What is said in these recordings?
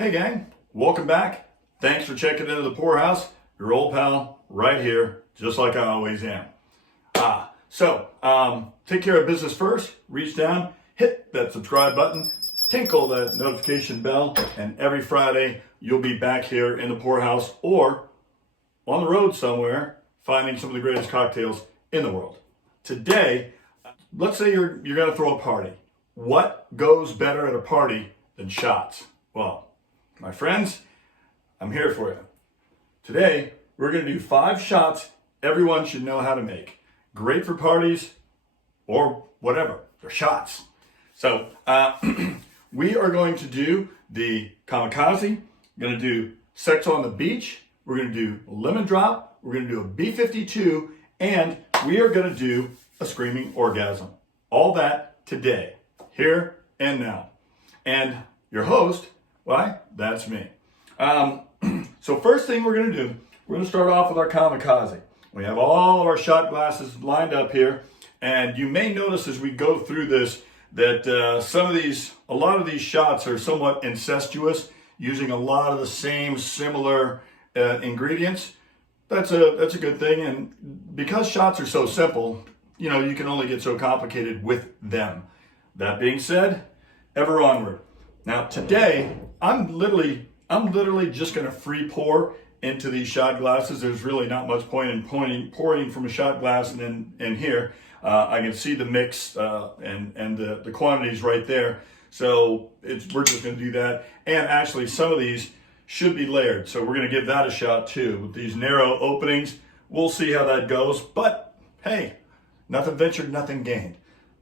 Hey gang, welcome back. Thanks for checking into the Poorhouse. Your old pal right here, just like I always am. Take care of business first. Reach down, hit that subscribe button, tinkle that notification bell, and every Friday you'll be back here in the Poorhouse or on the road somewhere finding some of the greatest cocktails in the world. Today, let's say you're going to throw a party. What goes better at a party than shots? Well, my friends, I'm here for you. Today, we're going to do 5 shots everyone should know how to make. Great for parties or whatever. They're shots. So, we are going to do the kamikaze. We're going to do sex on the beach. We're going to do lemon drop. We're going to do a B-52. And we are going to do a screaming orgasm. All that today, here and now. And your host, why? That's me. So first thing we're going to do, we're going to start off with our kamikaze. We have all of our shot glasses lined up here. And you may notice as we go through this that a lot of these shots are somewhat incestuous, using a lot of the same similar ingredients. That's a good thing. And because shots are so simple, you can only get so complicated with them. That being said, ever onward. Now today, I'm literally just going to free pour into these shot glasses. There's really not much point in pouring from a shot glass and in here. I can see the mix and the quantities right there. So we're just going to do that. And actually, some of these should be layered. So we're going to give that a shot too. With these narrow openings, we'll see how that goes. But hey, nothing ventured, nothing gained.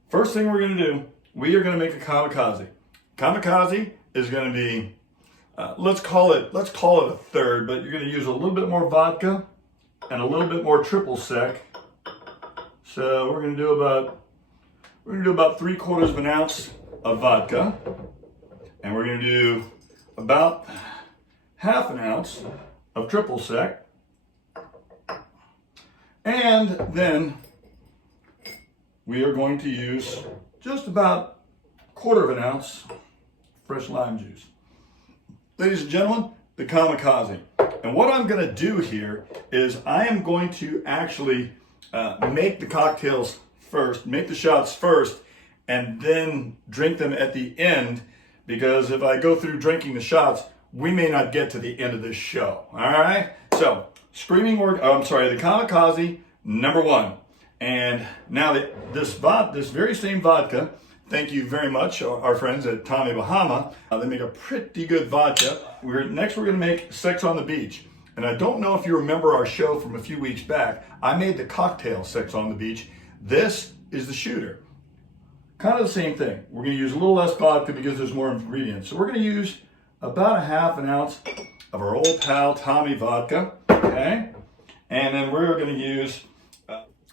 First thing we're going to do, we are going to make a kamikaze. Kamikaze is going to be, let's call it a third, but you're going to use a little bit more vodka and a little bit more triple sec. So we're going to do about 3/4 of an ounce of vodka, and we're going to do about half an ounce of triple sec, and then we are going to use just about 1/4 of an ounce fresh lime juice. Ladies and gentlemen, the kamikaze. And what I'm going to do here is I am going to actually make the cocktails first, make the shots first, and then drink them at the end, because if I go through drinking the shots, we may not get to the end of this show. All right? So, the kamikaze, number 1. And now this very same vodka, thank you very much, our friends at Tommy Bahama. They make a pretty good vodka. Next, we're going to make Sex on the Beach. And I don't know if you remember our show from a few weeks back. I made the cocktail Sex on the Beach. This is the shooter. Kind of the same thing. We're going to use a little less vodka because there's more ingredients. So we're going to use about 1/2 ounce of our old pal Tommy vodka. Okay? And then we're going to use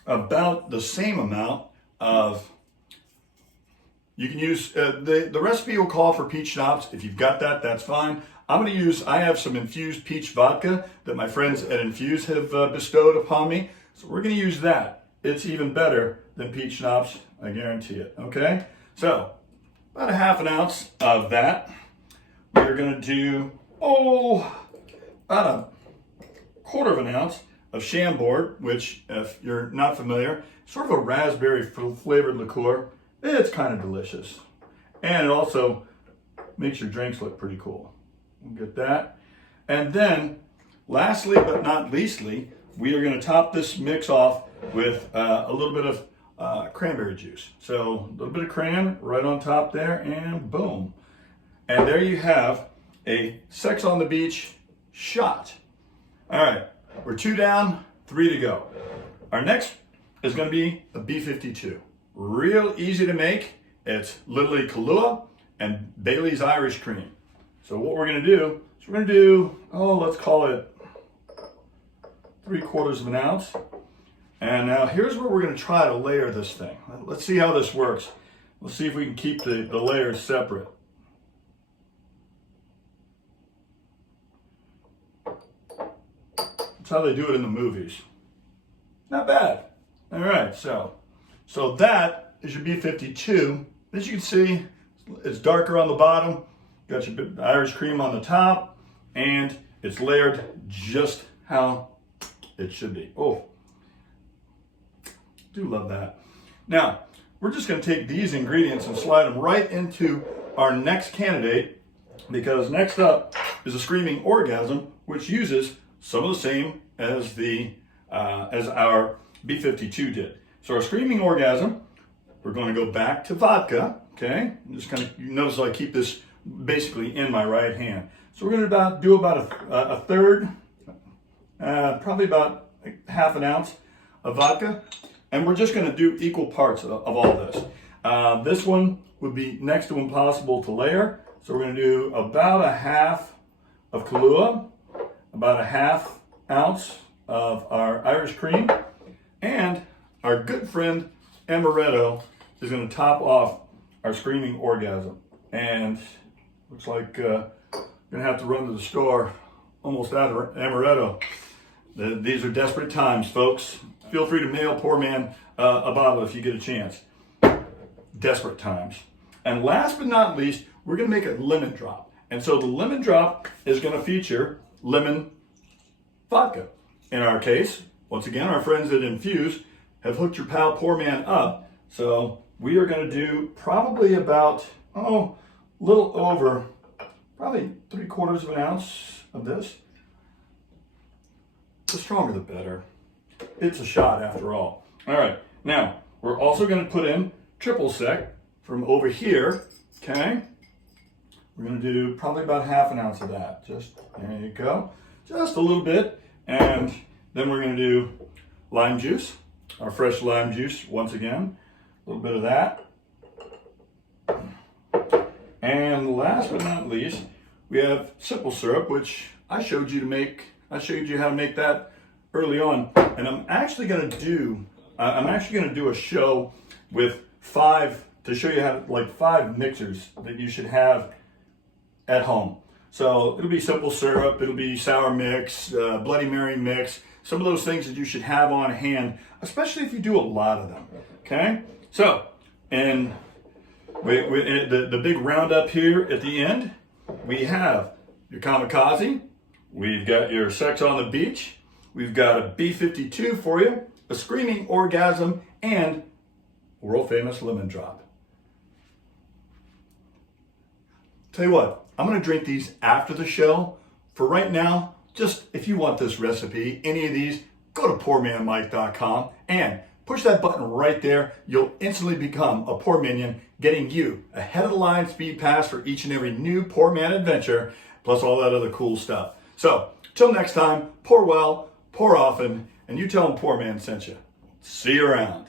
about the same amount of, you can use, the recipe will call for peach schnapps. If you've got that, that's fine. I have some infused peach vodka that my friends at Infuse have bestowed upon me. So we're going to use that. It's even better than peach schnapps, I guarantee it. Okay? So, about 1/2 ounce of that. We're going to do, about 1/4 of an ounce of Chambord, which, if you're not familiar, sort of a raspberry flavored liqueur. It's kind of delicious. And it also makes your drinks look pretty cool. We'll get that. And then, lastly but not leastly, we are going to top this mix off with a little bit of cranberry juice. So, a little bit of cran right on top there, and boom. And there you have a Sex on the Beach shot. All right, we're 2 down, 3 to go. Our next is going to be a B-52. Real easy to make. It's literally Kahlua and Bailey's Irish Cream. So what we're going to do is we're going to do, let's call it 3/4 of an ounce. And now here's where we're going to try to layer this thing. Let's see how this works. Let's see if we can keep the layers separate. That's how they do it in the movies. Not bad. All right, so that is your B-52. As you can see, it's darker on the bottom. Got your Irish cream on the top, and it's layered just how it should be. Oh, do love that. Now, we're just going to take these ingredients and slide them right into our next candidate, because next up is a Screaming Orgasm, which uses some of the same as as our B52 did. So our Screaming Orgasm, we're going to go back to vodka. Okay, just kind of, you notice I keep this basically in my right hand. So we're going to do about a third, probably about half an ounce of vodka. And we're just going to do equal parts of all this. This one would be next to impossible to layer. So we're going to do about a half of Kahlua, about a half ounce of our Irish cream, and our good friend Amaretto is going to top off our Screaming Orgasm. And looks like going to have to run to the store almost out of Amaretto. These are desperate times, folks. Feel free to mail Pourman a bottle if you get a chance. Desperate times. And last but not least, we're going to make a lemon drop. And so the lemon drop is going to feature lemon vodka. In our case, once again, our friends at Infuse have hooked your pal Pourman up. So we are going to do probably about, a little over, probably 3/4 of an ounce of this. The stronger the better. It's a shot after all. All right, now we're also going to put in triple sec from over here. Okay, we're going to do probably about half an ounce of that. Just there you go, just a little bit, and then we're going to do lime juice, our fresh lime juice once again, a little bit of that, and last but not least, we have simple syrup, which I showed you how to make that early on, and I'm actually going to do a show with 5 to show you how to, like 5 mixers that you should have at home. So it'll be simple syrup, it'll be sour mix, Bloody Mary mix, some of those things that you should have on hand, especially if you do a lot of them. Okay, so and the big roundup here at the end, we have your kamikaze, we've got your sex on the beach, we've got a B52 for you, a Screaming Orgasm, and world famous lemon drop. Tell you what, I'm going to drink these after the show. For right now, just if you want this recipe, any of these, go to PourmanMike.com and push that button right there. You'll instantly become a Pour Minion, getting you a head of the line speed pass for each and every new Pourman adventure, plus all that other cool stuff. So, till next time, pour well, pour often, and you tell them Pourman sent you. See you around.